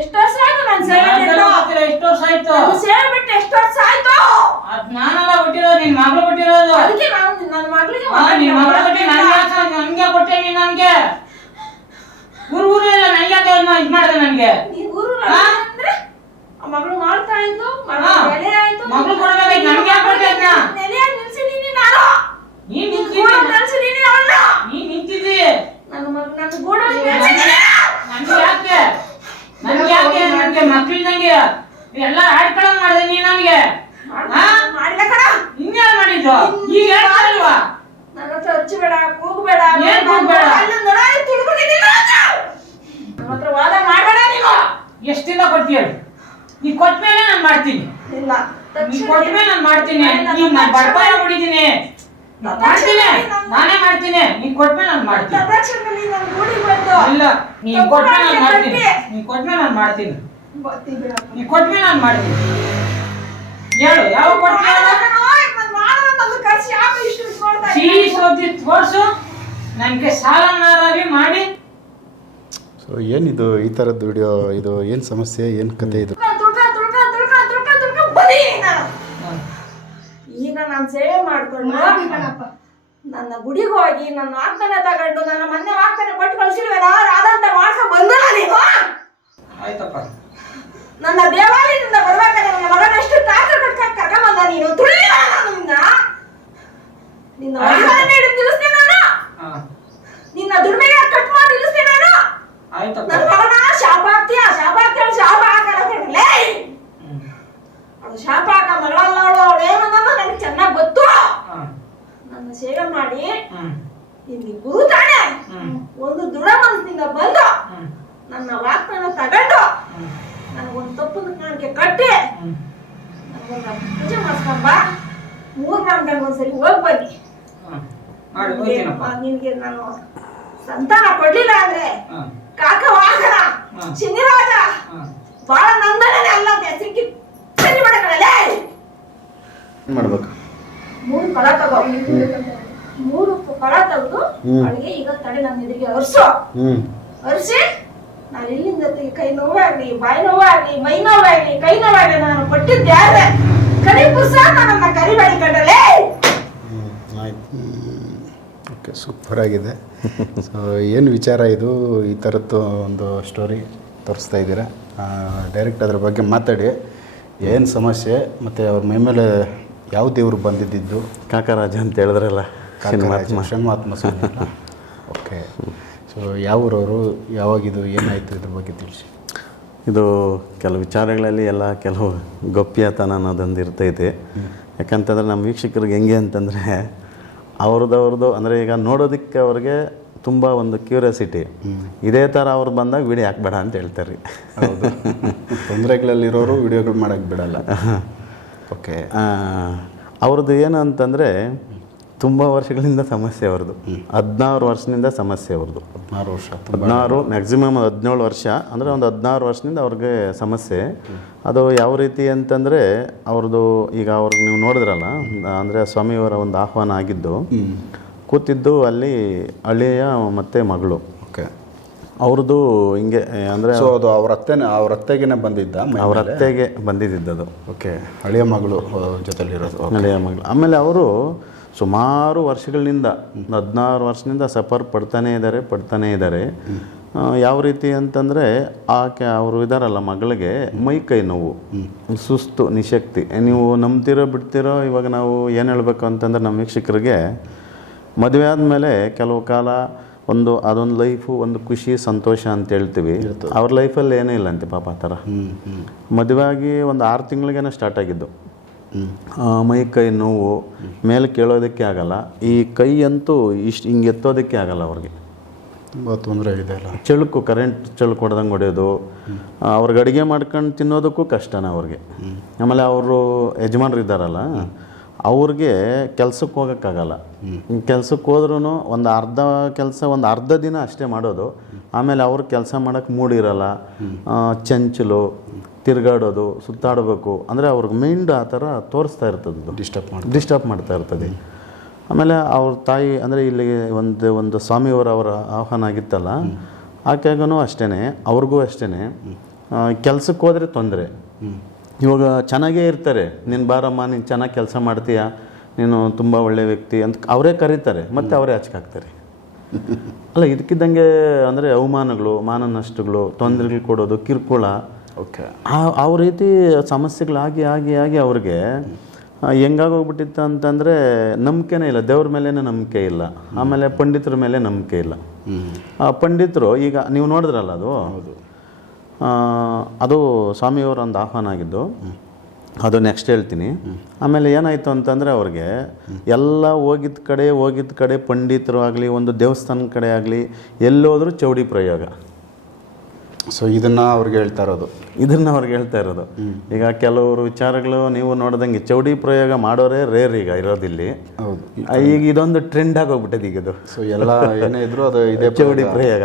ಎಷ್ಟು ವರ್ಷ ಆಯ್ತು ನಾನು ಸೇವೆ ಎಷ್ಟು ವರ್ಷ ಆಯ್ತು? ಅದು ಸೇವೆ ಬಿಟ್ಟು ಎಷ್ಟು ವರ್ಷ ಆಯ್ತು? ಅದ್ ನಾನಲ್ಲ ಕೊಟ್ಟಿರೋದು ನಿನ್ ಮಗಳು ಕೊಟ್ಟಿರೋದು. ಅದಕ್ಕೆ ನಾನು ನನ್ನ ಮಗಳಿಗೆ ನಿನ್ ಮಗಳು ಕೊಟ್ಟಿ ನನ್ಗೆ ಕೊಟ್ಟೆ ನೀನ್ ನನ್ಗೆ. ಊರು ಊರು ಎಲ್ಲ ನನ್ಗೆ ಯಾಕೆ ಇದ್ ಮಾಡಿದೆ ನನ್ಗೆ. ಊರು? ಅಂದ್ರೆ ಆ ಮಗಳು ಮಾಡ್ತಾ ಇದ್ದು ಬೆಳೆ ಆಯ್ತು. ಮಗಳು ಕೊಡ್ಬೇಕಾಯ್ತು, ನನ್ಗೆ ಯಾಕೆ ಕೊಟ್ಟೆ ಅದ್ನ? ನೆಲೆಯಾಗಿ ನಿಲ್ಸಿದೀನಿ ನಾನು ನೀನ್. ನಿನ್ ನಿಂತಿದ್ದಿ. ಗೂಡಲ್ಲಿ ನಿಲ್ಸಿದೀನಿ ಅವಳನ್ನ. ನೀನ್ ನಿಂತಿದ್ದಿ. ನನ್ನ ಮಗ ನನ್ನ ಗೂಡ ನನ್ಗೆ ಯಾಕೆ? ಮಕ್ಳಿದಂಗೆ ಎಲ್ಲ ಆಡ್ಕೊಳಂಗ್ ಮಾಡಿದೆ ನೀ ನನ್ಗೆ? ಮಾಡಿದೆ ಕಣ. ಹಿಂಗ್ಯಾರು ಮಾಡಿದ್ದು? ಈಗ ಹೇಳ್ತಾರಲ್ವಾ ನನ್ನ ಹತ್ರ ಹಚ್ಚಬೇಡ ಕೂಗಬೇಡ ಏನ್ ಕೂಗ್ಬೇಡ? ತುಳ್ಕೊಂಡಿದ್ದಿಲ್ಲ ಹತ್ರ. ವಾದ ಮಾಡಬೇಡ ನೀನು. ಎಷ್ಟಿಂದ ಕೊಡ್ತೀಯ ನೀ ಕೊಟ್ಮೇಲೆ ನಾನು ಮಾಡ್ತೀನಿ. ಇಲ್ಲ. ನೀ ಕೊಟ್ಮೇಲೆ ನಾನು ಮಾಡ್ತೀನಿ. ನಾನು ಬಡಪಾಯ ಹೊಡಿತೀನಿ ನಾನ್ ಮಾಡ್ತೀನಿ. ನಾನೇ ಮಾಡ್ತೀನಿ. ನೀ ಕೊಟ್ಮೇಲೆ ನಾನು ಮಾಡ್ತೀನಿ. ಇಲ್ಲ. ನೀ ಕೊಟ್ಮೇಲೆ ನಾನು ಮಾಡ್ತೀನಿ. ನೀ ಕೊಟ್ಮೇಲೆ ನಾನು ಮಾಡ್ತೀನಿ. ನೀ ಕೊಟ್ಮೇಲೆ ನಾನು ಮಾಡ್ತೀನಿ. ಹೇಳು ಯಾವ ತೋರ್ಸು ನನ್ಗೆ ಸಾಲ ನಾರಾಗಿ ಮಾಡಿ. ಸೊ ಏನಿದು ಈ ಥರದ್ದು ವಿಡಿಯೋ ಇದು ಏನು ಸಮಸ್ಯೆ ಏನು ಕತೆ ಇದು? ಈಗ ನಾನು ಸೇವೆ ಮಾಡ್ಕೊಂಡು ನನ್ನ ಗುಡಿಗೆ ಹೋಗಿ ನನ್ನ ವಾಗ್ದಾನ ತಗೊಂಡು ನನ್ನ ಮೊನ್ನೆ ವಾಗ್ದಾನ ಕೊಟ್ಟು ಕಳ್ಸಿಲ್ವೇನೋ ರಾಧಾಂತ ಮಾಡ್ಕೊಂಡು ಬಂದಲ್ಲ ನೀನು? ಆಯ್ತಪ್ಪ. ನನ್ನ ದೇವಾಲಯದಿಂದ ಬರ್ಬೇಕಾದ್ರೆ ನನ್ನ ಮಗನಷ್ಟು ಎಷ್ಟು ಟಾರ್ಚರ್ ಕೊಟ್ಕೊಂಡು ಕರ್ಕೊಂಡ್ ಬಂದ ನೀನು. ತುಳಿಯ ನಾನು ನಿನ್ನ ನಿನ್ನ ಹಿಡಿದು ನಿಲ್ಲಿಸ್ದೆ ನಾನು ಹಾ ನಿನ್ನ ದುಡಿಮೆಗೆ ಕಟ್ ಮಾಡಿ ನಿಲ್ಲಿಸ್ದೆ ನಾನು ಆಯ್ತಪ್ಪ ನನ್ನ ಮಗನ ಶಾಪ ಹಾಕ್ತೀಯ ಶಾಪ ಹಾಕ್ತೀಯ ಶಾಪ ಹಾಕಲ್ಲ ಕಣ್ಲೇ ಹ್ಮ್. ಅವಳು ಶಾಪ ಹಾಕ ಮಗಳಲ್ಲ ಅವಳು ಅವಳು ಏನನ್ನೋದು ನನಗೆ ಚೆನ್ನಾಗಿ ಗೊತ್ತು ಹಾ. ನನ್ನ ಸೇವೆ ಮಾಡಿ ಹ್ಮ್. ನಿನ್ಗೆ ಗುರು ತಾನೆ ಹ್ಮ್. ಒಂದು ದೃಢ ಮನಸ್ಸಿನಿಂದ ಬಂದು ಹ್ಮ್. ನನ್ನ ವಾಕ್ಯನ ತಗೊಂಡು ಹ್ಮ್. ನನಗೊಂದು ತಪ್ಪು ಕಾಣಿಕೆ ಕಟ್ಟಿ ಹ್ಮ್. ನನಗೊಂದು ಪೂಜೆ ಮಾಡಿಸ್ಕೊಂಬ ಮೂರ್ ನಾಲ್ಕು ಒಂದ್ಸರಿ ಹೋಗಿ ಬನ್ನಿ ಹಾ. ಮಾಡಿ ಹೋಗ್ತೀನಪ್ಪ ನಿನ್ಗೆ ನಾನು ಸಂತಾನ ಕೊಡ್ಲಿಲ್ಲ ಅಂದ್ರೆ ಹಾ. ಕಾಕ ವಾಹನ ಹಾ. ಚಿನ್ನಿರಾಜ! ಬಹಳ ನಂದನೇ ಅಲ್ಲ ಅಂತ ಸಿಕ್ಕಿ ಸರಿ ಮಾಡಕಲ್ಲ ಏನು ಮಾಡ್ಬೇಕು? ಮೂರು ಕಳ ತಗೋ. ಮೂರು ಕಳ ತೆಗೆದು. ಅವಳಿಗೆ ಈಗ ತಡೆ ನನ್ನ ಎದುರಿಗೆ ಅರ್ಸು. ಹ್ಞೂ ಅರ್ಸಿ ನಾನು ಇಲ್ಲಿಂದ ಕೈ ನೋವಾಗ್ಲಿ ಬಾಯಿ ನೋವಾಗ್ಲಿ ಮೈ ನೋವಾಗ್ಲಿ ಕೈ ನೋವಾಗ್ಲಿ ನಾನು ಕೊಟ್ಟಿದ್ದೆ ಯಾರೇ ಕರಿ ಪುರ್ಸ ನನ್ನ ಕರಿಬೇಡಿ ಕಂಡಲೇ ಆಯ್ತು. ಓಕೆ ಸೂಪರ್ ಆಗಿದೆ. ಸೊ ಏನು ವಿಚಾರ ಇದು? ಈ ಥರದ್ದು ಒಂದು ಸ್ಟೋರಿ ತೋರಿಸ್ತಾ ಇದ್ದೀರಾ? ಡೈರೆಕ್ಟ್ ಅದ್ರ ಬಗ್ಗೆ ಮಾತಾಡಿ. ಏನು ಸಮಸ್ಯೆ? ಮತ್ತು ಅವ್ರ ಮೈ ಮೇಲೆ ಯಾವ ದೇವರು ಬಂದಿದ್ದಿದ್ದು ಕಾಕರಾಜ ಅಂತ ಹೇಳಿದ್ರಲ್ಲ ಸ್ವಾಮಿ ಓಕೆ ಸೊ ಯಾವ ಊರವರು ಯಾವಾಗಿದು ಏನಾಯಿತು ಇದ್ರ ಬಗ್ಗೆ ತಿಳಿಸಿ. ಇದು ಕೆಲವು ವಿಚಾರಗಳಲ್ಲಿ ಎಲ್ಲ ಕೆಲವು ಗಪ್ಯತನ ಅನ್ನೋದೊಂದು ಇರ್ತೈತೆ ಯಾಕಂತಂದ್ರೆ ನಮ್ಮ ವೀಕ್ಷಕರಿಗೆ ಹೆಂಗೆ ಅಂತಂದರೆ ಅವ್ರದ್ದು ಅವ್ರದ್ದು ಅಂದರೆ ಈಗ ನೋಡೋದಕ್ಕೆ ಅವ್ರಿಗೆ ತುಂಬ ಒಂದು ಕ್ಯೂರಿಯಾಸಿಟಿ ಇದೇ ಥರ ಅವ್ರು ಬಂದಾಗ ವಿಡಿಯೋ ಹಾಕ್ಬೇಡ ಅಂತ ಹೇಳ್ತಾರೆ. ಹೌದು. ತೊಂದರೆಗಳಲ್ಲಿರೋರು ವಿಡಿಯೋಗಳು ಮಾಡೋಕ್ಕೆ ಬಿಡಲ್ಲ. ಓಕೆ ಅವ್ರದ್ದು ಏನು ಅಂತಂದರೆ ತುಂಬ ವರ್ಷಗಳಿಂದ ಸಮಸ್ಯೆ ಅವ್ರದ್ದು. ಹದಿನಾರು ವರ್ಷದಿಂದ ಸಮಸ್ಯೆ ಅವ್ರದ್ದು. ಹದಿನಾರು ವರ್ಷ ಹದಿನಾರು ಮ್ಯಾಕ್ಸಿಮಮ್ ಹದಿನೇಳು ವರ್ಷ. ಅಂದರೆ ಒಂದು ಹದಿನಾರು ವರ್ಷದಿಂದ ಅವ್ರಿಗೆ ಸಮಸ್ಯೆ. ಅದು ಯಾವ ರೀತಿ ಅಂತಂದರೆ ಅವ್ರದ್ದು ಈಗ ಅವ್ರಿಗೆ ನೀವು ನೋಡಿದ್ರಲ್ಲ ಅಂದರೆ ಸ್ವಾಮಿಯವರ ಒಂದು ಆಹ್ವಾನ ಆಗಿದ್ದು. ಕೂತಿದ್ದು ಅಲ್ಲಿ ಅಳಿಯ ಮತ್ತೆ ಮಗಳು. ಓಕೆ. ಅವ್ರದ್ದು ಹಿಂಗೆ ಅಂದರೆ ಸೊ ಅದು ಅವ್ರ ಅತ್ತೆನೇ ಅವ್ರ ಅತ್ತೆಗೇನೆ ಬಂದಿದ್ದ ಅವ್ರ? ಅತ್ತೆಗೆ ಬಂದಿದ್ದದು ಓಕೆ. ಹಳೆಯ ಮಗಳು ಜೊತೆಲಿರೋದು. ಹಳೆಯ ಮಗಳು. ಆಮೇಲೆ ಅವರು ಸುಮಾರು ವರ್ಷಗಳಿಂದ ಒಂದು ಹದಿನಾರು ವರ್ಷದಿಂದ ಸಫರ್ ಪಡ್ತಾನೇ ಇದ್ದಾರೆ ಪಡ್ತಾನೇ ಇದ್ದಾರೆ. ಯಾವ ರೀತಿ ಅಂತಂದರೆ ಆಕೆ ಅವರು ಇದಾರಲ್ಲ ಮಗಳಿಗೆ ಮೈ ಕೈ ನೋವು ಸುಸ್ತು ನಿಶಕ್ತಿ. ನೀವು ನಂಬ್ತಿರೋ ಬಿಡ್ತಿರೋ ಇವಾಗ ನಾವು ಏನು ಹೇಳಬೇಕು ಅಂತಂದ್ರೆ ನಮ್ಮ ವೀಕ್ಷಕರಿಗೆ ಮದುವೆ ಆದಮೇಲೆ ಕೆಲವು ಕಾಲ ಒಂದು ಅದೊಂದು ಲೈಫು ಒಂದು ಖುಷಿ ಸಂತೋಷ ಅಂತ ಹೇಳ್ತೀವಿ. ಅವ್ರ ಲೈಫಲ್ಲಿ ಏನೇ ಇಲ್ಲ ಅಂತೆ ಪಾಪ ಆ ಥರ. ಮದುವೆ ಆಗಿ ಒಂದು ಆರು ತಿಂಗಳಿಗೇನೆ ಸ್ಟಾರ್ಟ್ ಆಗಿದ್ದು. ಮೈ ಕೈ ನೋವು ಮೇಲೆ ಕೇಳೋದಕ್ಕೆ ಆಗಲ್ಲ. ಈ ಕೈ ಅಂತೂ ಇಷ್ಟು ಹಿಂಗೆ ಎತ್ತೋದಕ್ಕೆ ಆಗಲ್ಲ ಅವ್ರಿಗೆ. ತುಂಬ ತೊಂದರೆ ಇದೆ ಅಲ್ಲ. ಚಳುಕು ಕರೆಂಟ್ ಚಳುಕು ಹೊಡೆದಂಗೆ ಹೊಡೆಯೋದು. ಅವ್ರಿಗೆ ಅಡುಗೆ ಮಾಡ್ಕೊಂಡು ತಿನ್ನೋದಕ್ಕೂ ಕಷ್ಟನೇ ಅವ್ರಿಗೆ. ಆಮೇಲೆ ಅವರು ಯಜಮಾನ್ರು ಇದ್ದಾರಲ್ಲ ಅವ್ರಿಗೆ ಕೆಲ್ಸಕ್ಕೆ ಹೋಗೋಕ್ಕಾಗಲ್ಲ. ಕೆಲ್ಸಕ್ಕೆ ಹೋದ್ರೂ ಒಂದು ಅರ್ಧ ಕೆಲಸ ಒಂದು ಅರ್ಧ ದಿನ ಅಷ್ಟೇ ಮಾಡೋದು. ಆಮೇಲೆ ಅವ್ರ ಕೆಲಸ ಮಾಡೋಕ್ಕೆ ಮೂಡಿರಲ್ಲ ಚಂಚಲು ತಿರುಗಾಡೋದು ಸುತ್ತಾಡಬೇಕು. ಅಂದರೆ ಅವ್ರಿಗೆ ಮೈಂಡ್ ಆ ಥರ ತೋರಿಸ್ತಾ ಇರ್ತದೆ ಡಿಸ್ಟರ್ಬ್ ಮಾಡಿ ಡಿಸ್ಟರ್ಬ್ ಮಾಡ್ತಾ ಇರ್ತದೆ. ಆಮೇಲೆ ಅವ್ರ ತಾಯಿ ಅಂದರೆ ಇಲ್ಲಿ ಒಂದು ಒಂದು ಸ್ವಾಮಿಯವರ ಅವರ ಆಹ್ವಾನ ಆಗಿತ್ತಲ್ಲ. ಆಕೆಗೂ ಅಷ್ಟೇ ಅವ್ರಿಗೂ ಅಷ್ಟೇ ಕೆಲಸಕ್ಕೆ ಹೋದರೆ ತೊಂದರೆ. ಇವಾಗ ಚೆನ್ನಾಗೇ ಇರ್ತಾರೆ. ನೀನು ಬಾರಮ್ಮ ನೀನು ಚೆನ್ನಾಗಿ ಕೆಲಸ ಮಾಡ್ತೀಯ? ನೀನು ತುಂಬ ಒಳ್ಳೆಯ ವ್ಯಕ್ತಿ ಅಂತ ಅವರೇ ಕರೀತಾರೆ. ಮತ್ತು ಅವರೇ ಹಚ್ಕಾಕ್ತಾರೆ ಅಲ್ಲ ಇದಕ್ಕಿದ್ದಂಗೆ ಅಂದರೆ ಅವಮಾನಗಳು ಮಾನ ನಷ್ಟಗಳು ತೊಂದರೆಗಳು ಕೊಡೋದು ಕಿರುಕುಳ. ಓಕೆ. ಆ ಆ ರೀತಿ ಸಮಸ್ಯೆಗಳಾಗಿ ಆಗಿ ಆಗಿ ಅವ್ರಿಗೆ ಹೆಂಗಾಗೋಗ್ಬಿಟ್ಟಿತ್ತು ಅಂತಂದರೆ ನಂಬಿಕೆನೇ ಇಲ್ಲ. ದೇವ್ರ ಮೇಲೇ ನಂಬಿಕೆ ಇಲ್ಲ. ಆಮೇಲೆ ಪಂಡಿತರ ಮೇಲೆ ನಂಬಿಕೆ ಇಲ್ಲ. ಆ ಪಂಡಿತರು ಈಗ ನೀವು ನೋಡಿದ್ರಲ್ಲ ಅದು? ಆ, ಅದು ಸ್ವಾಮಿಯವರ ಒಂದು ಆಹ್ವಾನ ಆಗಿದ್ದು ಅದು ನೆಕ್ಸ್ಟ್ ಹೇಳ್ತೀನಿ. ಆಮೇಲೆ ಏನಾಯಿತು ಅಂತಂದರೆ ಅವ್ರಿಗೆ ಎಲ್ಲ ಹೋಗಿದ್ದ ಕಡೆ ಹೋಗಿದ್ದ ಕಡೆ ಪಂಡಿತರು ಆಗಲಿ ಒಂದು ದೇವಸ್ಥಾನದ ಕಡೆ ಆಗಲಿ ಎಲ್ಲೋದ್ರೂ ಚೌಡಿ ಪ್ರಯೋಗ. ಸೊ ಇದನ್ನ ಅವ್ರಿಗೆ ಹೇಳ್ತಾ ಇರೋದು. ಇದನ್ನ ಅವ್ರಿಗೆ ಹೇಳ್ತಾ ಇರೋದು. ಈಗ ಕೆಲವರು ವಿಚಾರಗಳು ನೀವು ನೋಡ್ದಂಗೆ ಚೌಡಿ ಪ್ರಯೋಗ ಮಾಡೋರೇ ರೇರ್ ಈಗ ಇರೋದಿಲ್ಲಿ ಈಗ ಇದೊಂದು ಟ್ರೆಂಡ್ ಆಗೋಗ್ಬಿಟ್ಟಿದೆ ಈಗ ಇದು. ಸೊ ಎಲ್ಲ ಏನೇ ಇದ್ರು ಅದು ಇದೇ ಚೌಡಿ ಪ್ರಯೋಗ.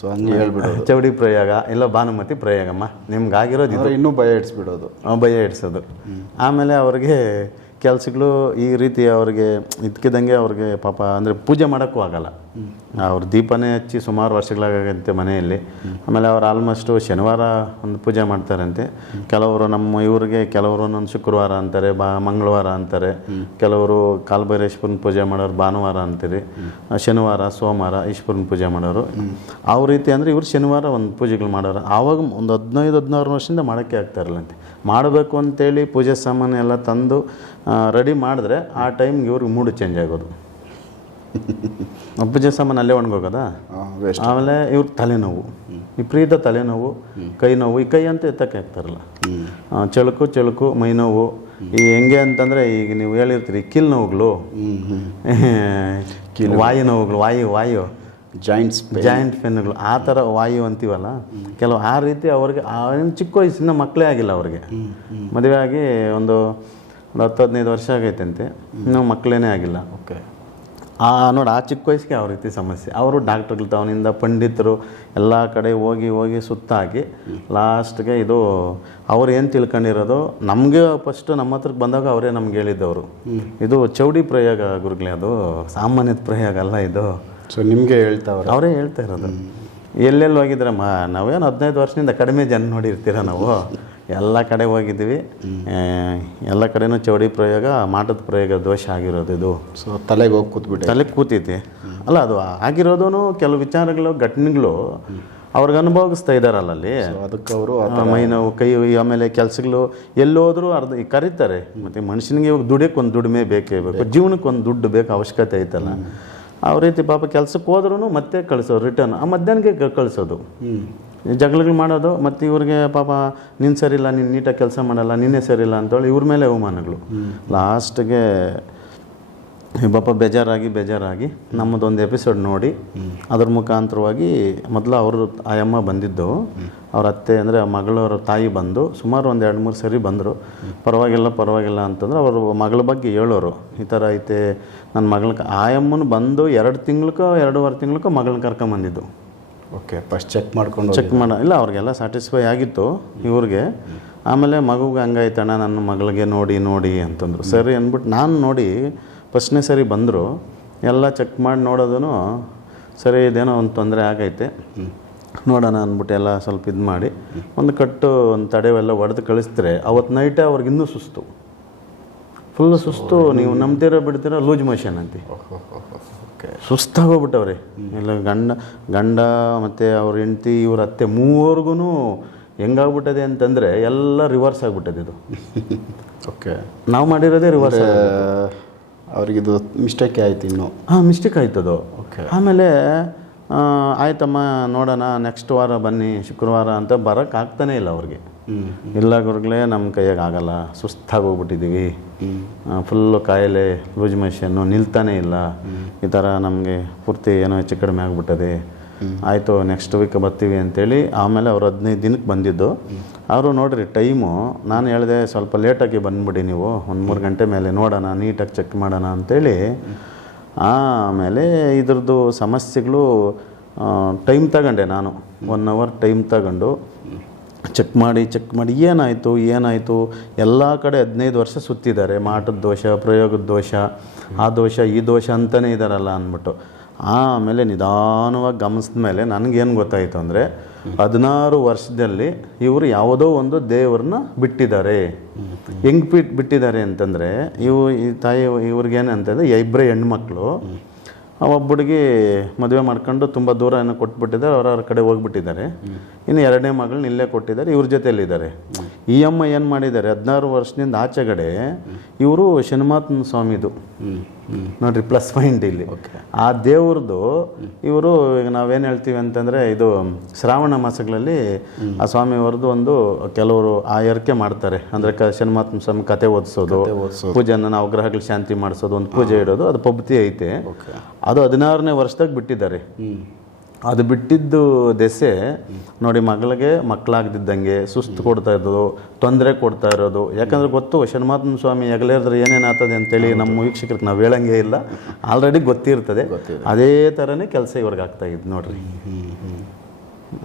ಸೊ ಹಂಗೆ ಹೇಳ್ಬಿಡೋದು. ಚೌಡಿ ಪ್ರಯೋಗ ಇಲ್ಲ ಭಾನುಮತಿ ಪ್ರಯೋಗಮ್ಮ. ನಿಮ್ಗೆ ಆಗಿರೋದು ಇದು ಇನ್ನೂ ಭಯ ಇಡ್ಸ್ಬಿಡೋದು. ಭಯ ಇಡ್ಸೋದು. ಆಮೇಲೆ ಅವ್ರಿಗೆ ಕೆಲಸಗಳು ಈ ರೀತಿ ಅವ್ರಿಗೆ ಇದ್ಕಿದಂಗೆ ಅವ್ರಿಗೆ ಪಾಪ ಅಂದರೆ ಪೂಜೆ ಮಾಡೋಕ್ಕೂ ಆಗಲ್ಲ. ಅವ್ರು ದೀಪನೇ ಹಚ್ಚಿ ಸುಮಾರು ವರ್ಷಗಳಾಗಂತೆ ಮನೆಯಲ್ಲಿ. ಆಮೇಲೆ ಅವ್ರು ಆಲ್ಮೋಸ್ಟು ಶನಿವಾರ ಒಂದು ಪೂಜೆ ಮಾಡ್ತಾರಂತೆ. ಕೆಲವರು ನಮ್ಮ ಇವ್ರಿಗೆ, ಕೆಲವರು ಒಂದೊಂದು ಶುಕ್ರವಾರ ಅಂತಾರೆ, ಬಾ ಮಂಗಳವಾರ ಅಂತಾರೆ. ಕೆಲವರು ಕಾಲ್ಭೈರೇಶ್ವರನ ಪೂಜೆ ಮಾಡೋರು ಭಾನುವಾರ ಅಂತೀರಿ. ಶನಿವಾರ, ಸೋಮವಾರ ಈಶ್ವರನ ಪೂಜೆ ಮಾಡೋರು. ಆ ರೀತಿ ಅಂದರೆ ಇವರು ಶನಿವಾರ ಒಂದು ಪೂಜೆಗಳು ಮಾಡೋರು. ಆವಾಗ ಒಂದು ಹದಿನೈದು, ಹದಿನಾರು ವರ್ಷದಿಂದ ಮಾಡೋಕ್ಕೆ ಆಗ್ತಾ ಇರಲ್ಲಂತೆ ಮಾಡಬೇಕು ಅಂತೇಳಿ ಪೂಜೆ ಸಾಮಾನು ಎಲ್ಲ ತಂದು ರೆಡಿ ಮಾಡಿದ್ರೆ ಆ ಟೈಮ್ಗೆ ಇವ್ರಿಗೆ ಮೂಡ್ ಚೇಂಜ್ ಆಗೋದು. ಪೂಜೆ ಸಾಮಾನು ಅಲ್ಲೇ ಒಣಗೋಗೋದಾ? ವೇಸ್ಟ್ ಆಮೇಲೆ ಇವ್ರ ತಲೆನೋವು. ವಿಪರೀತ ತಲೆನೋವು ಕೈ ನೋವು ಈ ಕೈ ಅಂತ ಎತ್ತಕ್ಕೆ ಹಾಕ್ತಾರಲ್ಲ ಚಳಕು ಚಳುಕು ಮೈ ನೋವು ಈ ಹೆಂಗೆ ಅಂತಂದರೆ ಈಗ ನೀವು ಹೇಳಿರ್ತೀರಿ ಕಿಲ್ ನೋವುಗಳು ವಾಯು ನೋವುಗಳು ವಾಯು ವಾಯು. ಜಾಯಿಂಟ್ಸ್ ಜಾಯಿಂಟ್ ಪೆನ್ಗಳು ಆ ಥರ ವಾಯು ಅಂತೀವಲ್ಲ ಕೆಲವು ಆ ರೀತಿ ಅವ್ರಿಗೆ ಚಿಕ್ಕ ವಯಸ್ಸಿನ ಮಕ್ಕಳೇ ಆಗಿಲ್ಲ ಅವ್ರಿಗೆ. ಮದುವೆ ಆಗಿ ಒಂದು ಒಂದು ಹತ್ತು ಹದಿನೈದು ವರ್ಷ ಆಗೈತೆ ಅಂತೆ ಇನ್ನೂ ಮಕ್ಕಳೇನೇ ಆಗಿಲ್ಲ. ಓಕೆ ಆ ನೋಡಿ ಆ ಚಿಕ್ಕ ವಯಸ್ಸಿಗೆ ಯಾವ ರೀತಿ ಸಮಸ್ಯೆ? ಅವರು ಡಾಕ್ಟ್ರುಗಳು ತವನಿಂದ ಪಂಡಿತರು ಎಲ್ಲ ಕಡೆ ಹೋಗಿ ಹೋಗಿ ಸುತ್ತಾಗಿ ಲಾಸ್ಟ್ಗೆ ಇದು ಅವ್ರು ಏನು ತಿಳ್ಕೊಂಡಿರೋದು? ನಮಗೆ ಫಸ್ಟ್ ನಮ್ಮ ಹತ್ರಕ್ಕೆ ಬಂದಾಗ ಅವರೇ ನಮ್ಗೆ ಹೇಳಿದ್ದವರು. ಇದು ಚೌಡಿ ಪ್ರಯೋಗ ಗುರುಗಳೇ ಅದು ಸಾಮಾನ್ಯದ ಪ್ರಯೋಗ ಅಲ್ಲ ಇದು. ಸೊ ನಿಮಗೆ ಹೇಳ್ತಾವ್ರೆ? ಅವರೇ ಹೇಳ್ತಾ ಇರೋದು. ಎಲ್ಲೆಲ್ಲಿ ಹೋಗಿದ್ರಮ್ಮ? ನಾವೇನು ಹದಿನೈದು ವರ್ಷದಿಂದ ಕಡಿಮೆ ಜನ ನೋಡಿರ್ತೀರ ನಾವು? ಎಲ್ಲ ಕಡೆ ಹೋಗಿದ್ವಿ. ಎಲ್ಲ ಕಡೆನೂ ಚೌಡಿ ಪ್ರಯೋಗ ಮಾಟದ ಪ್ರಯೋಗ ದೋಷ ಆಗಿರೋದು ಇದು. ಸೊ ತಲೆಗೆ ಹೋಗಿ ಕೂತ್ಬಿಟ್ಟು. ತಲೆಗೆ ಕೂತೈತಿ ಅಲ್ಲ ಅದು ಆಗಿರೋದೂ ಕೆಲವು ವಿಚಾರಗಳು ಘಟನೆಗಳು ಅವ್ರಿಗೆ ಅನುಭವಿಸ್ತಾ ಇದ್ದಾರಲ್ಲ ಅಲ್ಲಿ. ಅದಕ್ಕೆ ಅವರು ಮೈ ನೋವು ಕೈ ಆಮೇಲೆ ಕೆಲಸಗಳು ಎಲ್ಲೋದ್ರೂ ಅರ್ಧ ಕರೀತಾರೆ. ಮತ್ತು ಮನುಷ್ಯನಿಗೆ ಇವಾಗ ದುಡಿಯೋಕೆ ಒಂದು ದುಡಿಮೆ ಬೇಕೇ ಬೇಕು. ಜೀವನಕ್ಕೆ ಒಂದು ದುಡ್ಡು ಬೇಕು ಅವಶ್ಯಕತೆ ಐತಲ್ಲ. ಆ ರೀತಿ ಪಾಪ ಕೆಲಸಕ್ಕೆ ಹೋದ್ರೂ ಮತ್ತೆ ಕಳಿಸೋದು ರಿಟರ್ನ್ ಆ ಮಧ್ಯಾಹ್ನಕ್ಕೆ ಕಳಿಸೋದು. ಜಗಳಗಳು ಮಾಡೋದು ಮತ್ತು ಇವ್ರಿಗೆ ಪಾಪ ನಿನ್ನ ಸರಿಲ್ಲ ನೀನು ನೀಟಾಗಿ ಕೆಲಸ ಮಾಡಲ್ಲ ನಿನ್ನೆ ಸರಿಲ್ಲ ಅಂತೇಳಿ ಇವ್ರ ಮೇಲೆ ಅವಮಾನಗಳು. ಲಾಸ್ಟ್ಗೆ ಈ ಪಾಪ ಬೇಜಾರಾಗಿ ಬೇಜಾರಾಗಿ ನಮ್ಮದೊಂದು ಎಪಿಸೋಡ್ ನೋಡಿ ಅದ್ರ ಮುಖಾಂತರವಾಗಿ ಮೊದಲು ಅವರು ಆ ಅಮ್ಮ ಬಂದಿದ್ದು. ಅವ್ರ ಅತ್ತೆ ಅಂದರೆ ಆ ಮಗಳವರ ತಾಯಿ ಬಂದು ಸುಮಾರು ಒಂದು ಎರಡು ಮೂರು ಸರಿ ಬಂದರು. ಪರವಾಗಿಲ್ಲ ಪರವಾಗಿಲ್ಲ ಅಂತಂದ್ರೆ ಅವರು ಮಗಳ ಬಗ್ಗೆ ಹೇಳೋರು. ಈ ಥರ ಐತೆ ನನ್ನ ಮಗಳ ಆ ಅಮ್ಮನ ಬಂದು ಎರಡು ತಿಂಗ್ಳಕ್ಕೋ ಎರಡೂವರೆ ತಿಂಗ್ಳಕ್ಕೋ ಮಗಳನ್ನ ಕರ್ಕೊಂಬಂದಿದ್ದು. ಓಕೆ ಫಸ್ಟ್ ಚೆಕ್ ಮಾಡ್ಕೊಂಡು ಚೆಕ್ ಮಾಡ ಇಲ್ಲ ಅವ್ರಿಗೆಲ್ಲ ಸ್ಯಾಟಿಸ್ಫೈ ಆಗಿತ್ತು ಇವ್ರಿಗೆ. ಆಮೇಲೆ ಮಗುಗೆ ಹಂಗಾಯ್ತಣ್ಣ ನನ್ನ ಮಗಳಿಗೆ ನೋಡಿ ನೋಡಿ ಅಂತಂದರು. ಸರಿ ಅಂದ್ಬಿಟ್ಟು ನಾನು ನೋಡಿ ಫಸ್ಟ್ನೇ ಸರಿ ಬಂದರು. ಎಲ್ಲ ಚೆಕ್ ಮಾಡಿ ನೋಡೋದೂ ಸರಿ ಇದೇನೋ ಒಂದು ತೊಂದರೆ ಆಗೈತೆ. ನೋಡೋಣ ಅಂದ್ಬಿಟ್ಟು ಎಲ್ಲ ಸ್ವಲ್ಪ ಇದು ಮಾಡಿ. ಒಂದು ಕಟ್ಟು ಒಂದು ತಡೆವೆಲ್ಲ ಹೊಡೆದು ಕಳಿಸ್ತಾರೆ ಅವತ್ತು ನೈಟೇ ಅವ್ರಿಗೆ ಇನ್ನೂ ಸುಸ್ತು. ಫುಲ್ ಸುಸ್ತು ನೀವು ನಂಬ್ತೀರೋ ಬಿಡ್ತೀರೋ ಲೂಜ್ ಮೋಷನ್ ಅಂತಿ. ಸುಸ್ತಾಗೋಗ್ಬಿಟ್ಟವ್ರೆ. ಇಲ್ಲ ಗಂಡ ಗಂಡ ಮತ್ತು ಅವ್ರ ಹೆಂಡತಿ ಇವ್ರ ಅತ್ತೆ ಮೂವರ್ಗು ಹೆಂಗಾಗ್ಬಿಟ್ಟದೆ ಅಂತಂದರೆ ಎಲ್ಲ ರಿವರ್ಸ್ ಆಗ್ಬಿಟ್ಟದೆ ಇದು. ಓಕೆ. ನಾವು ಮಾಡಿರೋದೇ ರಿವರ್ಸ್ ಅವ್ರಿಗಿದು ಮಿಸ್ಟೇಕ್ ಆಯ್ತು ಇನ್ನು. ಹಾಂ ಮಿಸ್ಟೇಕ್ ಆಯ್ತದು ಓಕೆ. ಆಮೇಲೆ ಆಯ್ತಮ್ಮ ನೋಡೋಣ ನೆಕ್ಸ್ಟ್ ವಾರ ಬನ್ನಿ ಶುಕ್ರವಾರ ಅಂತ ಬರೋಕ್ಕಾಗ್ತಾನೇ ಇಲ್ಲ ಅವ್ರಿಗೆ. ಇಲ್ಲ ಗುರುಗಳೇ ನಮ್ಮ ಕೈಯಾಗ ಆಗಲ್ಲ, ಸುಸ್ತಾಗಿ ಹೋಗ್ಬಿಟ್ಟಿದ್ದೀವಿ. ಫುಲ್ಲು ಕಾಯಿಲೆ ಲೂಜ್ ಮಷನ್ನು ನಿಲ್ತಾನೇ ಇಲ್ಲ. ಈ ಥರ ನಮಗೆ ಪೂರ್ತಿ ಏನೋ ಹೆಚ್ಚು ಕಡಿಮೆ ಆಗಿಬಿಟ್ಟದೆ. ಆಯಿತು ನೆಕ್ಸ್ಟ್ ವೀಕ್ ಬರ್ತೀವಿ ಅಂತೇಳಿ, ಆಮೇಲೆ ಅವ್ರು ಹದಿನೈದು ದಿನಕ್ಕೆ ಬಂದಿದ್ದು. ಅವರು ನೋಡಿರಿ ಟೈಮು ನಾನು ಹೇಳಿದೆ ಸ್ವಲ್ಪ ಲೇಟಾಗಿ ಬಂದ್ಬಿಡಿ ನೀವು, ಒಂದು ಮೂರು ಗಂಟೆ ಮೇಲೆ ನೋಡೋಣ, ನೀಟಾಗಿ ಚೆಕ್ ಮಾಡೋಣ ಅಂತೇಳಿ. ಆಮೇಲೆ ಇದ್ರದ್ದು ಸಮಸ್ಯೆಗಳು ಟೈಮ್ ತಗೊಂಡೆ ನಾನು. ಒನ್ ಅವರ್ ಟೈಮ್ ತಗೊಂಡು ಚೆಕ್ ಮಾಡಿ ಚೆಕ್ ಮಾಡಿ, ಏನಾಯಿತು ಏನಾಯಿತು? ಎಲ್ಲ ಕಡೆ ಹದಿನೈದು ವರ್ಷ ಸುತ್ತಿದ್ದಾರೆ. ಮಾಟದ ದೋಷ, ಪ್ರಯೋಗದ ದೋಷ, ಆ ದೋಷ, ಈ ದೋಷ ಅಂತಲೇ ಇದ್ದಾರಲ್ಲ ಅಂದ್ಬಿಟ್ಟು. ಆಮೇಲೆ ನಿಧಾನವಾಗಿ ಗಮನಿಸಿದ ಮೇಲೆ ನನಗೇನು ಗೊತ್ತಾಯಿತು ಅಂದರೆ ಹದಿನಾರು ವರ್ಷದಲ್ಲಿ ಇವರು ಯಾವುದೋ ಒಂದು ದೇವ್ರನ್ನ ಬಿಟ್ಟಿದ್ದಾರೆ. ಹೆಂಗೆ ಬಿಟ್ ಬಿಟ್ಟಿದ್ದಾರೆ ಅಂತಂದರೆ ಇವು ಈ ತಾಯಿ ಇವ್ರಿಗೇನಂತಂದರೆ ಇಬ್ಬರೇ ಹೆಣ್ಮಕ್ಳು. ಒಬ್ಬಡಿಗೆ ಮದುವೆ ಮಾಡ್ಕೊಂಡು ತುಂಬ ದೂರ ಏನೋ ಕೊಟ್ಬಿಟ್ಟಿದ್ದಾರೆ, ಅವ್ರವ್ರ ಕಡೆ ಹೋಗ್ಬಿಟ್ಟಿದ್ದಾರೆ. ಇನ್ನು ಎರಡನೇ ಮಗಳನ್ನ ಇಲ್ಲೇ ಕೊಟ್ಟಿದ್ದಾರೆ, ಇವ್ರ ಜೊತೆಯಲ್ಲಿದ್ದಾರೆ. ಈ ಅಮ್ಮ ಏನು ಮಾಡಿದ್ದಾರೆ, ಹದಿನಾರು ವರ್ಷದಿಂದ ಆಚೆಗಡೆ ಇವರು ಶನಿಮಾತ್ಮ ಸ್ವಾಮಿದು. ನೋಡ್ರಿ ಪ್ಲಸ್ ಪಾಯಿಂಟ್ ಇಲ್ಲಿ. ಆ ದೇವ್ರದ್ದು ಇವರು ಈಗ ನಾವೇನು ಹೇಳ್ತೀವಿ ಅಂತಂದರೆ ಇದು ಶ್ರಾವಣ ಮಾಸಗಳಲ್ಲಿ ಆ ಸ್ವಾಮಿಯವ್ರದ್ದು ಒಂದು ಕೆಲವರು ಆ ಎರಕೆ ಮಾಡ್ತಾರೆ. ಅಂದರೆ ಕ ಶನಿಮಾತ್ಮ ಸ್ವಾಮಿ ಕತೆ ಓದಿಸೋದು ಪೂಜೆನ ನಾವು ಗ್ರಹಗಳು ಶಾಂತಿ ಮಾಡಿಸೋದು ಒಂದು ಪೂಜೆ ಇಡೋದು ಅದು ಪಬ್ತಿ ಐತೆ. ಅದು ಹದಿನಾರನೇ ವರ್ಷದಾಗ ಬಿಟ್ಟಿದ್ದಾರೆ. ಅದು ಬಿಟ್ಟಿದ್ದು ದೆಸೆ ನೋಡಿ ಮಗಳಿಗೆ ಮಕ್ಕಳಾಗ್ದಿದ್ದಂಗೆ ಸುಸ್ತು ಕೊಡ್ತಾ ಇರೋದು ತೊಂದರೆ ಕೊಡ್ತಾ ಇರೋದು. ಯಾಕಂದ್ರೆ ಗೊತ್ತು ಶನಿಮಾತ್ಮ ಸ್ವಾಮಿ ಹೆಗಲೇರಿದ್ರೆ ಏನೇನಾಗ್ತದೆ ಅಂತೇಳಿ ನಮ್ಮ ವೀಕ್ಷಕರಿಗೆ ನಾವು ಹೇಳಂಗೆ ಇಲ್ಲ. ಆಲ್ರೆಡಿ ಗೊತ್ತಿರ್ತದೆ. ಅದೇ ಥರನೇ ಕೆಲಸ ಇವ್ರಿಗೆ ಆಗ್ತಾ ಇದ್ದು ನೋಡ್ರಿ.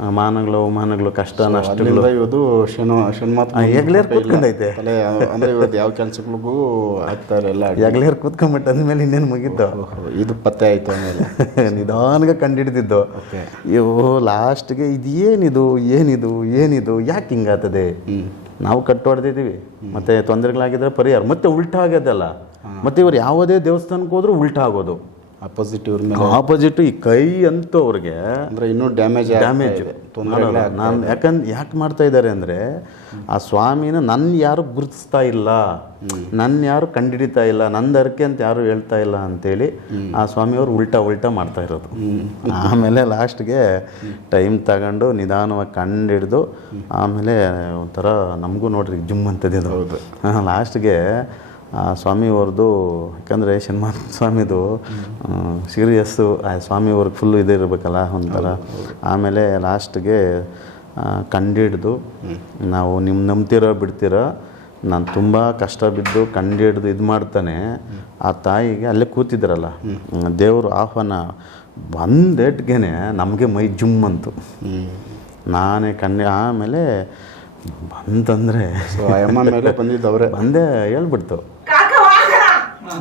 ಮಾನಗಳು ಅವಮಾನಗಳು ಕಷ್ಟ ನಷ್ಟಗಳು ಇವತ್ತು ಶನ ಶನ್ಮಾತ್ಮ ಹೆಗ್ಲೇರ್ ಕೂತ್ಕೊಂಡೈತೆ ಅಂದ್ರೆ ಇವತ್ತು ಯಾವ ಕೆಲಸಗಳಿಗೂ ಆಗ್ತಾ ಎಲ್ಲ ಎಗ್ಲೇರ್ ಕೂತ್ಕೊಂಬಿಟ್ಟು ಅಂದಮೇಲೆ ಇನ್ನೇನು ಮುಗಿದ್ದು ಇದು ಪತ್ತೆ ಆಯ್ತು ಆಮೇಲೆ. ನಿಧಾನಕ್ಕೆ ಕಂಡಿಡ್ದಿದ್ದು. ಇವು ಲಾಸ್ಟ್ಗೆ ಇದು ಏನಿದು ಏನಿದು ಏನಿದು ಯಾಕೆ ಹಿಂಗಾಗ್ತದೆ ನಾವು ಕಟ್ಟು ಹೊಡೆದಿದ್ದೀವಿ. ಮತ್ತೆ ತೊಂದರೆಗಳಾಗಿದ್ರೆ ಪರಿಹಾರ. ಮತ್ತೆ ಉಲ್ಟಾ ಆಗೋದಲ್ಲ. ಮತ್ತೆ ಇವ್ರು ಯಾವುದೇ ದೇವಸ್ಥಾನಕ್ಕೆ ಹೋದ್ರೂ ಉಲ್ಟಾ ಆಗೋದು. ಅಪೋಸಿಟ್ ಇವ್ರ ಮೇಲೆ. ಆಪೋಸಿಟ್ ಈ ಕೈ ಅಂತೂ ಅವ್ರಿಗೆ ಅಂದ್ರೆ ಇನ್ನೂ ಡ್ಯಾಮೇಜ್ ಡ್ಯಾಮೇಜ್ ನಾನು ಯಾಕಂದ್ರೆ ಯಾಕೆ ಮಾಡ್ತಾ ಇದ್ದಾರೆ ಅಂದರೆ ಆ ಸ್ವಾಮಿನ ನನ್ನ ಯಾರು ಗುರುತಿಸ್ತಾ ಇಲ್ಲ ನನ್ನ ಯಾರು ಕಂಡಿಡಿತಾ ಇಲ್ಲ ನಂದು ಅರ್ಕೆ ಅಂತ ಯಾರು ಹೇಳ್ತಾ ಇಲ್ಲ ಅಂತೇಳಿ ಆ ಸ್ವಾಮಿಯವರು ಉಲ್ಟಾ ಉಲ್ಟಾ ಮಾಡ್ತಾ ಇರೋದು. ಆಮೇಲೆ ಲಾಸ್ಟ್ಗೆ ಟೈಮ್ ತಗೊಂಡು ನಿಧಾನವಾಗಿ ಕಂಡಿಡ್ದು ಆಮೇಲೆ ಒಂಥರ ನಮಗೂ ನೋಡ್ರಿ ಜುಮ್ ಅಂತದೇ ಹೌದು. ಲಾಸ್ಟ್ಗೆ ಆ ಸ್ವಾಮಿಯವ್ರದ್ದು ಯಾಕಂದರೆ ಶನ್ಮಾನ್ ಸ್ವಾಮಿದು ಸೀರಿಯಸ್ಸು ಆ ಸ್ವಾಮಿಯವ್ರಿಗೆ ಫುಲ್ಲು ಇದಿರಬೇಕಲ್ಲ ಒಂಥರ. ಆಮೇಲೆ ಲಾಸ್ಟ್ಗೆ ಕಂಡಿಡ್ದು ನಾವು ನಿಮ್ಮ ನಂಬ್ತಿರೋ ಬಿಡ್ತೀರೋ? ನಾನು ತುಂಬ ಕಷ್ಟ ಬಿದ್ದು ಕಂಡಿಡ್ದು ಇದು ಮಾಡ್ತಾನೆ. ಆ ತಾಯಿಗೆ ಅಲ್ಲೇ ಕೂತಿದ್ರಲ್ಲ. ದೇವರು ಆಹ್ವಾನ ಬಂದೇಟ್ಗೆ ನಮಗೆ ಮೈ ಜುಮ್ ಅಂತು. ನಾನೇ ಕಣ್ಣೆ ಆಮೇಲೆ ಬಂತಂದರೆ ಬಂದೇ ಹೇಳ್ಬಿಡ್ತು.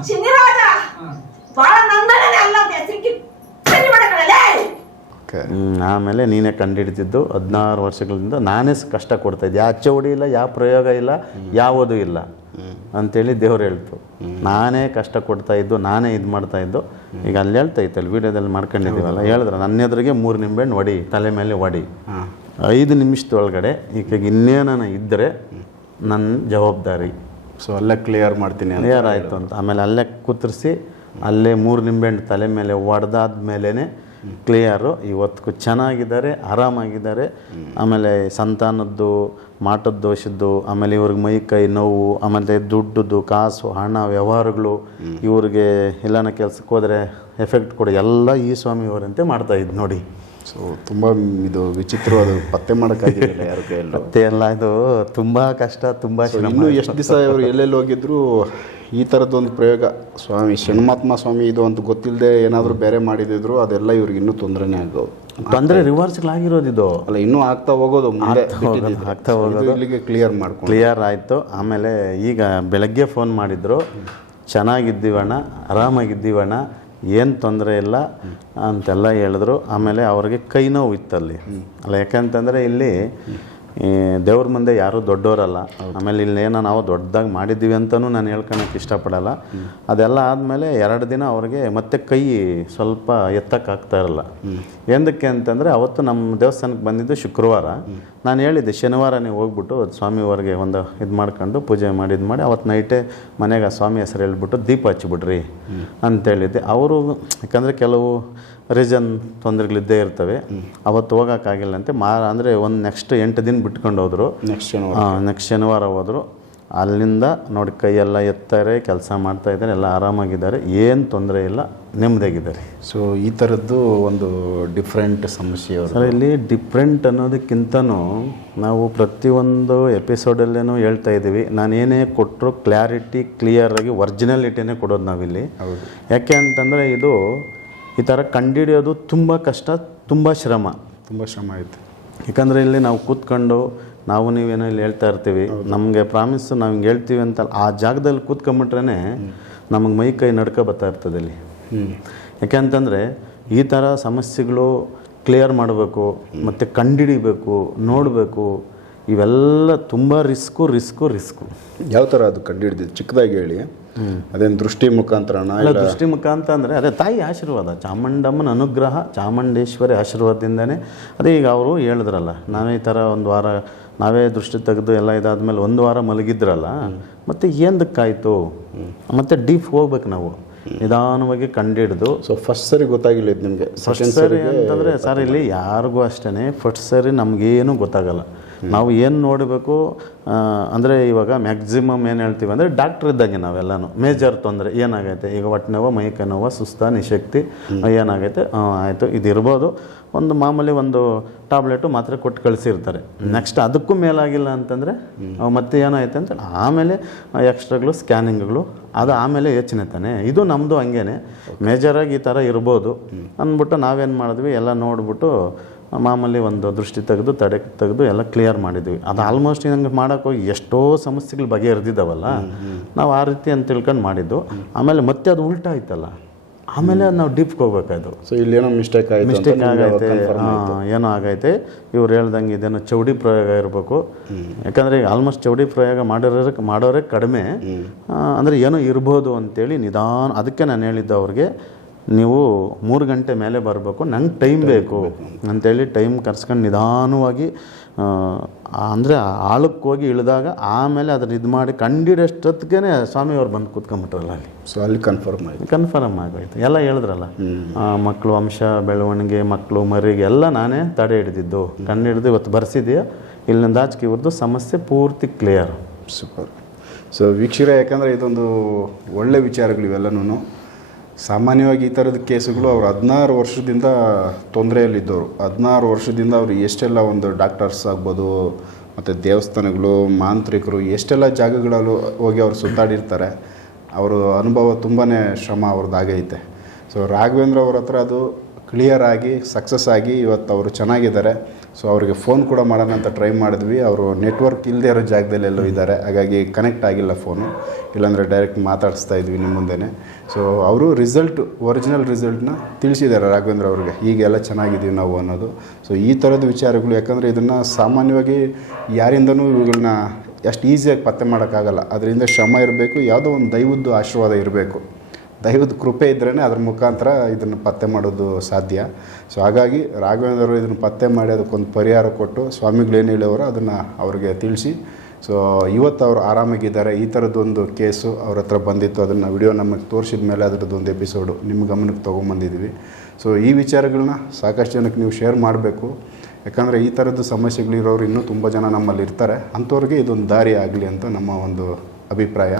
ಚಿನ್ನಿರಾಜ! ಬಹಳ ನಂದನೇ ಅಲ್ಲ ಅಂತ ಹೆಸರಿಗೆ ಆಮೇಲೆ ನೀನೇ ಕಂಡಿಡ್ತಿದ್ದು ಹದಿನಾರು ವರ್ಷಗಳಿಂದ ನಾನೇ ಕಷ್ಟ ಕೊಡ್ತಾ ಇದ್ದೆ. ಯಾವ ಚೌಡಿ ಇಲ್ಲ ಯಾವ ಪ್ರಯೋಗ ಇಲ್ಲ ಯಾವುದು ಇಲ್ಲ. ಅಂತೇಳಿ ದೇವ್ರು ಹೇಳ್ತು. ನಾನೇ ಕಷ್ಟ ಕೊಡ್ತಾ ಇದ್ದು ನಾನೇ ಇದು ಮಾಡ್ತಾ ಇದ್ದು. ಈಗ ಅಲ್ಲಿ ಹೇಳ್ತಾ ಇತ್ತಲ್ಲ ವಿಡಿಯೋದಲ್ಲಿ ಮಾಡ್ಕೊಂಡಿದ್ದೀವಲ್ಲ ಹೇಳಿದ್ರೆ ನನ್ನ ಎದುರಿಗೆ ಮೂರು ನಿಂಬೆಹಣ್ಣು ಒಡಿ ತಲೆ ಮೇಲೆ ಒಡಿ. ಐದು ನಿಮಿಷದೊಳಗಡೆ ಈಗ ಇನ್ನೇನ ಇದ್ದರೆ ನನ್ನ ಜವಾಬ್ದಾರಿ. ಸೊ ಅಲ್ಲೇ ಕ್ಲಿಯರ್ ಮಾಡ್ತೀನಿ ಕ್ಲಿಯರ್ ಆಯಿತು ಅಂತ ಆಮೇಲೆ ಅಲ್ಲೇ ಕುತ್ತರಿಸಿ ಅಲ್ಲೇ ಮೂರು ನಿಂಬೆಹಣ್ಣು ತಲೆ ಮೇಲೆ ಒಡೆದಾದ ಮೇಲೇ ಕ್ಲಿಯರು ಇವತ್ತು ಚೆನ್ನಾಗಿದ್ದಾರೆ ಆರಾಮಾಗಿದ್ದಾರೆ. ಆಮೇಲೆ ಸಂತಾನದ್ದು ಮಾಟದ ದೋಷದ್ದು ಆಮೇಲೆ ಇವ್ರಿಗೆ ಮೈ ಕೈ ನೋವು ಆಮೇಲೆ ದುಡ್ಡದ್ದು ಕಾಸು ಹಣ ವ್ಯವಹಾರಗಳು ಇವ್ರಿಗೆ ಎಲ್ಲನ ಕೆಲಸಕ್ಕೆ ಹೋದರೆ ಎಫೆಕ್ಟ್ ಕೊಡಿ. ಎಲ್ಲ ಈ ಸ್ವಾಮಿಯವರಂತೆ ಮಾಡ್ತಾಯಿದ್ದು ನೋಡಿ. ಸೊ ತುಂಬ ಇದು ವಿಚಿತ್ರವಾದ ಪತ್ತೆ ಮಾಡೋಕ್ಕಾಗಿಲ್ಲ ಯಾರು ಕೈಯಲ್ಲೂ. ಮತ್ತೆ ಎಲ್ಲ ಇದು ತುಂಬ ಕಷ್ಟ ತುಂಬ ಇನ್ನೂ ಎಷ್ಟು ದಿವಸ ಇವರು ಎಲ್ಲೆಲ್ಲಿ ಹೋಗಿದ್ರು ಈ ಥರದ್ದೊಂದು ಪ್ರಯೋಗ ಸ್ವಾಮಿ ಷಣ್ಮಾತ್ಮ ಸ್ವಾಮಿ ಇದು ಅಂತ ಗೊತ್ತಿಲ್ಲದೆ ಏನಾದರೂ ಬೇರೆ ಮಾಡಿದಿದ್ರು ಅದೆಲ್ಲ ಇವ್ರಿಗೆ ಇನ್ನೂ ತೊಂದರೆನೇ ಆಗೋದು. ತೊಂದರೆ ರಿವರ್ಸ್ಗಳಾಗಿರೋದಿದು ಇದು. ಅಲ್ಲ ಇನ್ನೂ ಆಗ್ತಾ ಹೋಗೋದು ಮುಂದೆ ಆಗ್ತಾ ಹೋಗೋದು, ಆಗ್ತಾ ಹೋಗೋದು. ಇಲ್ಲಿಗೆ ಕ್ಲಿಯರ್ ಮಾಡ್ಕೊಂಡು. ಕ್ಲಿಯರ್ ಆಯಿತು. ಆಮೇಲೆ ಈಗ ಬೆಳಗ್ಗೆ ಫೋನ್ ಮಾಡಿದ್ರು. ಚೆನ್ನಾಗಿದ್ದೀವಣ್ಣ ಆರಾಮಾಗಿದ್ದೀವಣ್ಣ. ಏನು ತೊಂದರೆ ಇಲ್ಲ ಅಂತೆಲ್ಲ ಹೇಳಿದ್ರು. ಆಮೇಲೆ ಅವ್ರಿಗೆ ಕೈ ನೋವು ಇತ್ತಲ್ಲಿ. ಅಲ್ಲ ಯಾಕಂತಂದರೆ ಇಲ್ಲಿ ದೇವ್ರ ಮುಂದೆ ಯಾರೂ ದೊಡ್ಡವರಲ್ಲ ಆಮೇಲೆ ಇಲ್ಲಿ ಏನೋ ನಾವು ದೊಡ್ಡದಾಗಿ ಮಾಡಿದ್ದೀವಿ ಅಂತಲೂ ನಾನು ಹೇಳ್ಕೊಳಕ್ಕೆ ಇಷ್ಟಪಡಲ್ಲ. ಅದೆಲ್ಲ ಆದಮೇಲೆ ಎರಡು ದಿನ ಅವ್ರಿಗೆ ಮತ್ತೆ ಕೈ ಸ್ವಲ್ಪ ಎತ್ತಕ್ಕಾಗ್ತಾ ಇರಲ್ಲ. ಎಂದಕ್ಕೆ ಅಂತಂದರೆ ಅವತ್ತು ನಮ್ಮ ದೇವಸ್ಥಾನಕ್ಕೆ ಬಂದಿದ್ದು ಶುಕ್ರವಾರ. ನಾನು ಹೇಳಿದ್ದೆ ಶನಿವಾರ ನೀವು ಹೋಗ್ಬಿಟ್ಟು ಸ್ವಾಮಿವರೆಗೆ ಒಂದು ಇದು ಮಾಡ್ಕೊಂಡು ಪೂಜೆ ಮಾಡಿ ಇದು ಮಾಡಿ ಅವತ್ತು ನೈಟೇ ಮನೆಗೆ ಆ ಸ್ವಾಮಿ ಹೆಸರು ಹೇಳ್ಬಿಟ್ಟು ದೀಪ ಹಚ್ಚಿಬಿಡ್ರಿ ಅಂತೇಳಿದ್ದೆ ಅವರು ಯಾಕಂದರೆ ಕೆಲವು ರೀಸನ್ ತೊಂದರೆಗಳಿದ್ದೇ ಇರ್ತವೆ. ಅವತ್ತು ಹೋಗೋಕ್ಕಾಗಿಲ್ಲ ಅಂತೆ ಮಾ ಅಂದರೆ ಒಂದು ನೆಕ್ಸ್ಟ್ ಎಂಟು ದಿನ ಬಿಟ್ಕೊಂಡು ಹೋದರು ನೆಕ್ಸ್ಟ್ ಶನಿವಾರ ನೆಕ್ಸ್ಟ್ ಶನಿವಾರ ಹೋದರು. ಅಲ್ಲಿಂದ ನೋಡಿ ಕೈಯೆಲ್ಲ ಎತ್ತಾರೆ ಕೆಲಸ ಮಾಡ್ತಾ ಇದ್ದಾರೆ ಎಲ್ಲ ಆರಾಮಾಗಿದ್ದಾರೆ. ಏನು ತೊಂದರೆ ಇಲ್ಲ ನೆಮ್ಮದಿಯಾಗಿದ್ದಾರೆ. ಸೊ ಈ ಥರದ್ದು ಒಂದು ಡಿಫ್ರೆಂಟ್ ಸಮಸ್ಯೆ ಸರ್ ಇಲ್ಲಿ ಡಿಫ್ರೆಂಟ್ ಅನ್ನೋದಕ್ಕಿಂತನೂ ನಾವು ಪ್ರತಿಯೊಂದು ಎಪಿಸೋಡಲ್ಲೇನೂ ಹೇಳ್ತಾ ಇದ್ದೀವಿ. ನಾನು ಏನೇ ಕೊಟ್ಟರು ಕ್ಲಾರಿಟಿ ಕ್ಲಿಯರಾಗಿ ಒರ್ಜಿನಾಲಿಟಿನೇ ಕೊಡೋದು ನಾವಿಲ್ಲಿ. ಹೌದು. ಯಾಕೆ ಅಂತಂದರೆ ಇದು ಈ ಥರ ಕಂಡುಹಿಡಿಯೋದು ತುಂಬ ಕಷ್ಟ ತುಂಬ ಶ್ರಮ. ತುಂಬ ಶ್ರಮ ಆಯಿತು. ಯಾಕಂದರೆ ಇಲ್ಲಿ ನಾವು ಕೂತ್ಕೊಂಡು ನಾವು ನೀವೇನೋ ಇಲ್ಲಿ ಹೇಳ್ತಾ ಇರ್ತೀವಿ ನಮಗೆ ಪ್ರಾಮಿಸ್ ನಾವು ಹಿಂಗೆ ಹೇಳ್ತೀವಿ ಅಂತ ಆ ಜಾಗದಲ್ಲಿ ಕೂತ್ಕೊಂಬಿಟ್ರೇ ನಮಗೆ ಮೈ ಕೈ ನಡ್ಕ ಬರ್ತಾ ಇರ್ತದೆ ಇಲ್ಲಿ. ಯಾಕೆಂತಂದರೆ ಈ ಥರ ಸಮಸ್ಯೆಗಳು ಕ್ಲಿಯರ್ ಮಾಡಬೇಕು ಮತ್ತು ಕಂಡಿಡಿಬೇಕು ನೋಡಬೇಕು. ಇವೆಲ್ಲ ತುಂಬ ರಿಸ್ಕು ರಿಸ್ಕು ರಿಸ್ಕು. ಯಾವ ಥರ ಅದು ಕಂಡುಹಿಡಿದಿದ್ದು? ಚಿಕ್ಕದಾಗಿ ಹೇಳಿ. ಅದೇನು ದೃಷ್ಟಿ ಮುಖಾಂತರ ದೃಷ್ಟಿ ಮುಖಾಂತರ ಅಂದರೆ ಅದೇ ತಾಯಿ ಆಶೀರ್ವಾದ ಚಾಮುಂಡಮ್ಮನ ಅನುಗ್ರಹ ಚಾಮುಂಡೇಶ್ವರಿ ಆಶೀರ್ವಾದದಿಂದನೇ. ಅದೇ ಈಗ ಅವರು ಹೇಳಿದ್ರಲ್ಲ ನಾವೇ ಈ ಥರ ಒಂದು ವಾರ ನಾವೇ ದೃಷ್ಟಿ ತೆಗೆದು ಎಲ್ಲ ಇದಾದ್ಮೇಲೆ ಒಂದು ವಾರ ಮಲಗಿದ್ರಲ್ಲ ಮತ್ತೆ ಏನದಕ್ಕಾಯ್ತು ಮತ್ತೆ ಡೀಪ್ ಹೋಗ್ಬೇಕು ನಾವು. ನಿಧಾನವಾಗಿ ಕಂಡಿಡ್ದು ಸೊ ಫಸ್ಟ್ ಸರಿ ಗೊತ್ತಾಗಿಲ್ಲ ಇದು ನಿಮಗೆ. ಫಸ್ಟ್ ಸರಿ ಅಂತಂದರೆ ಸರ್ ಇಲ್ಲಿ ಯಾರಿಗೂ ಅಷ್ಟೇ ಫಸ್ಟ್ ಸರಿ ನಮಗೇನು ಗೊತ್ತಾಗಲ್ಲ. ನಾವು ಏನು ನೋಡಬೇಕು ಅಂದರೆ ಇವಾಗ ಮ್ಯಾಕ್ಸಿಮಮ್ ಏನು ಹೇಳ್ತೀವಿ ಅಂದರೆ ಡಾಕ್ಟ್ರ್ ಇದ್ದಂಗೆ ನಾವೆಲ್ಲನೂ. ಮೇಜರ್ ತೊಂದರೆ ಏನಾಗೈತೆ? ಈಗ ಹೊಟ್ಟೆ ನೋವು ಮೈ ಕೈ ನೋವು ಸುಸ್ತ ನಿಶಕ್ತಿ ಏನಾಗೈತೆ? ಆಯಿತು ಇದು ಇರ್ಬೋದು ಒಂದು ಮಾಮೂಲಿ ಒಂದು ಟ್ಯಾಬ್ಲೆಟು ಮಾತ್ರೆ ಕೊಟ್ಟು ಕಳಿಸಿರ್ತಾರೆ. ನೆಕ್ಸ್ಟ್ ಅದಕ್ಕೂ ಮೇಲಾಗಿಲ್ಲ ಅಂತಂದರೆ ಮತ್ತೆ ಏನಾಯ್ತು ಅಂತ ಆಮೇಲೆ ಎಕ್ಸ್ಟ್ರಾಗಳು ಸ್ಕ್ಯಾನಿಂಗ್ಗಳು ಅದು ಆಮೇಲೆ ಯೋಚನೆ ತಾನೆ. ಇದು ನಮ್ಮದು ಹಂಗೇನೆ. ಮೇಜರಾಗಿ ಈ ಥರ ಇರ್ಬೋದು. ಅಂದ್ಬಿಟ್ಟು ನಾವೇನು ಮಾಡಿದ್ವಿ ಎಲ್ಲ ನೋಡ್ಬಿಟ್ಟು ಮಾಮೂಲಿ ಒಂದು ದೃಷ್ಟಿ ತೆಗೆದು ತಡೆ ತೆಗೆದು ಎಲ್ಲ ಕ್ಲಿಯರ್ ಮಾಡಿದ್ವಿ. ಅದು ಆಲ್ಮೋಸ್ಟ್ ನಂಗೆ ಮಾಡೋಕ್ಕೆ ಹೋಗಿ ಎಷ್ಟೋ ಸಮಸ್ಯೆಗಳು ಬಗೆಹರಿದಿದ್ದಾವಲ್ಲ ನಾವು ಆ ರೀತಿ ಅಂತ ತಿಳ್ಕೊಂಡು ಮಾಡಿದ್ದು. ಆಮೇಲೆ ಮತ್ತೆ ಅದು ಉಲ್ಟಾ ಆಯ್ತಲ್ಲ ಆಮೇಲೆ ನಾವು ಡೀಪ್ಗೆ ಹೋಗ್ಬೇಕಾಯ್ತು. ಸೊ ಇಲ್ಲಿ ಏನೋ ಮಿಸ್ಟೇಕ್ ಆಯ್ತು ಮಿಸ್ಟೇಕ್ ಆಗೈತೆ ಏನೋ ಆಗೈತೆ. ಇವ್ರು ಹೇಳ್ದಂಗೆ ಇದೇನೋ ಚೌಡಿ ಪ್ರಯೋಗ ಇರಬೇಕು. ಯಾಕಂದರೆ ಈಗ ಆಲ್ಮೋಸ್ಟ್ ಚೌಡಿ ಪ್ರಯೋಗ ಮಾಡಿರೋ ಮಾಡೋರೇ ಕಡಿಮೆ. ಅಂದರೆ ಏನೋ ಇರ್ಬೋದು ಅಂತೇಳಿ ನಿಧಾನ ಅದಕ್ಕೆ ನಾನು ಹೇಳಿದ್ದು ಅವ್ರಿಗೆ ನೀವು ಮೂರು ಗಂಟೆ ಮೇಲೆ ಬರಬೇಕು ನಂಗೆ ಟೈಮ್ ಬೇಕು ಅಂತೇಳಿ ಟೈಮ್ ಕರ್ಸ್ಕೊಂಡು ನಿಧಾನವಾಗಿ ಅಂದರೆ ಆಳಕ್ಕೆ ಹೋಗಿ ಇಳಿದಾಗ ಆಮೇಲೆ ಅದನ್ನ ಇದು ಮಾಡಿ ಸ್ವಾಮಿ ಸ್ವಾಮಿಯವ್ರು ಬಂದು ಕೂತ್ಕೊಂಬಿಟ್ರಲ್ಲ ಅಲ್ಲಿ. ಸೊ ಅಲ್ಲಿ ಕನ್ಫರ್ಮ್ ಆಯಿತು. ಕನ್ಫರ್ಮ್ ಆಗೋಯ್ತು. ಎಲ್ಲ ಹೇಳಿದ್ರಲ್ಲ. ಮಕ್ಕಳು ವಂಶ ಬೆಳವಣಿಗೆ ಮಕ್ಕಳು ಮರಿಗೆ ಎಲ್ಲ ನಾನೇ ತಡೆ ಹಿಡಿದಿದ್ದು. ಕಣ್ಣು ಹಿಡಿದು ಇವತ್ತು ಬರ್ಸಿದೆಯಾ? ಇಲ್ಲಿಂದ ಆಚೆಗೆ ಇವ್ರದ್ದು ಸಮಸ್ಯೆ ಪೂರ್ತಿ ಕ್ಲಿಯರ್ ಸೂಪರ್ ಸೊ ವೀಕ್ಷಕರೇ ಯಾಕಂದರೆ ಇದೊಂದು ಒಳ್ಳೆ ವಿಚಾರಗಳು ಇವೆಲ್ಲನೂ ಸಾಮಾನ್ಯವಾಗಿ ಈ ಥರದ ಕೇಸುಗಳು ಅವರು ಹದಿನಾರು ವರ್ಷದಿಂದ ತೊಂದರೆಯಲ್ಲಿದ್ದವರು. ಹದಿನಾರು ವರ್ಷದಿಂದ ಅವರು ಎಷ್ಟೆಲ್ಲ ಒಂದು ಡಾಕ್ಟರ್ಸ್ ಆಗ್ಬೋದು, ಮತ್ತು ದೇವಸ್ಥಾನಗಳು, ಮಾಂತ್ರಿಕರು, ಎಷ್ಟೆಲ್ಲ ಜಾಗಗಳಲ್ಲೂ ಹೋಗಿ ಅವರು ಸುತ್ತಾಡಿರ್ತಾರೆ, ಅವರು ಅನುಭವ ತುಂಬಾ ಶ್ರಮ ಅವ್ರದ್ದಾಗೈತೆ ಸೊ ರಾಘವೇಂದ್ರ ಅವ್ರ ಹತ್ರ ಅದು ಕ್ಲಿಯರ್ ಆಗಿ ಸಕ್ಸಸ್ ಆಗಿ ಇವತ್ತು ಅವರು ಚೆನ್ನಾಗಿದ್ದಾರೆ. ಸೊ ಅವರಿಗೆ ಫೋನ್ ಕೂಡ ಮಾಡೋಣ ಅಂತ ಟ್ರೈ ಮಾಡಿದ್ವಿ. ಅವರು ನೆಟ್ವರ್ಕ್ ಇಲ್ಲದೆ ಇರೋ ಜಾಗದಲ್ಲಿ ಎಲ್ಲೋ ಇದ್ದಾರೆ. ಹಾಗಾಗಿ ಕನೆಕ್ಟ್ ಆಗಿಲ್ಲ ಫೋನು ಇಲ್ಲಾಂದರೆ ಡೈರೆಕ್ಟ್ ಮಾತಾಡಿಸ್ತಾ ಇದ್ವಿ ನಿಮ್ಮ ಮುಂದೆನೇ. ಸೊ ಅವರು ರಿಸಲ್ಟ್ ಒರಿಜಿನಲ್ ರಿಸಲ್ಟ್ನ ತಿಳಿಸಿದ್ದಾರೆ ರಾಘವೇಂದ್ರ ಅವ್ರಿಗೆ. ಹೀಗೆಲ್ಲ ಚೆನ್ನಾಗಿದ್ದೀವಿ ನಾವು ಅನ್ನೋದು. ಸೊ ಈ ಥರದ ವಿಚಾರಗಳು, ಯಾಕಂದರೆ ಇದನ್ನು ಸಾಮಾನ್ಯವಾಗಿ ಯಾರಿಂದನೂ ಇವುಗಳನ್ನ ಅಷ್ಟು ಈಸಿಯಾಗಿ ಪತ್ತೆ ಮಾಡೋಕ್ಕಾಗಲ್ಲ. ಅದರಿಂದ ಶ್ರಮ ಇರಬೇಕು. ಯಾವುದೋ ಒಂದು ದೈವದ್ದು ಆಶೀರ್ವಾದ ಇರಬೇಕು. ದೈವದ ಕೃಪೆ ಇದ್ರೇ ಅದ್ರ ಮುಖಾಂತರ ಇದನ್ನು ಪತ್ತೆ ಮಾಡೋದು ಸಾಧ್ಯ. ಸೊ ಹಾಗಾಗಿ ರಾಘವೇಂದ್ರರು ಇದನ್ನು ಪತ್ತೆ ಮಾಡಿ ಅದಕ್ಕೊಂದು ಪರಿಹಾರ ಕೊಟ್ಟು ಸ್ವಾಮಿಗಳು ಏನು ಹೇಳೋರು ಅದನ್ನು ಅವ್ರಿಗೆ ತಿಳಿಸಿ. ಸೊ ಇವತ್ತು ಅವರು ಆರಾಮಾಗಿದ್ದಾರೆ. ಈ ಥರದ್ದೊಂದು ಕೇಸು ಅವ್ರ ಹತ್ರ ಬಂದಿತ್ತು. ಅದನ್ನು ವಿಡಿಯೋ ನಮಗೆ ತೋರಿಸಿದ ಮೇಲೆ ಅದರದ್ದು ಒಂದು ಎಪಿಸೋಡು ನಿಮ್ಮ ಗಮನಕ್ಕೆ ತೊಗೊಂಬಂದಿದ್ವಿ. ಸೊ ಈ ವಿಚಾರಗಳನ್ನ ಸಾಕಷ್ಟು ಜನಕ್ಕೆ ನೀವು ಶೇರ್ ಮಾಡಬೇಕು. ಯಾಕಂದರೆ ಈ ಥರದ್ದು ಸಮಸ್ಯೆಗಳಿರೋರು ಇನ್ನೂ ತುಂಬ ಜನ ನಮ್ಮಲ್ಲಿ ಇರ್ತಾರೆ ಅಂಥವ್ರಿಗೆ ಇದೊಂದು ದಾರಿ ಆಗಲಿ ಅಂತ ನಮ್ಮ ಒಂದು ಅಭಿಪ್ರಾಯ.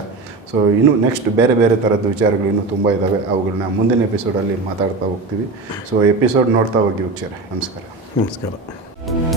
ಸೊ ಇನ್ನು ನೆಕ್ಸ್ಟ್ ಬೇರೆ ಬೇರೆ ಥರದ ವಿಚಾರಗಳು ಇನ್ನೂ ತುಂಬ ಇದ್ದಾವೆ ಅವುಗಳನ್ನ ಮುಂದಿನ ಎಪಿಸೋಡಲ್ಲಿ ಮಾತಾಡ್ತಾ ಹೋಗ್ತೀವಿ. ಸೊ ಎಪಿಸೋಡ್ ನೋಡ್ತಾ ಹೋಗಿ ವೀಕ್ಷರೆ. ನಮಸ್ಕಾರ. ನಮಸ್ಕಾರ.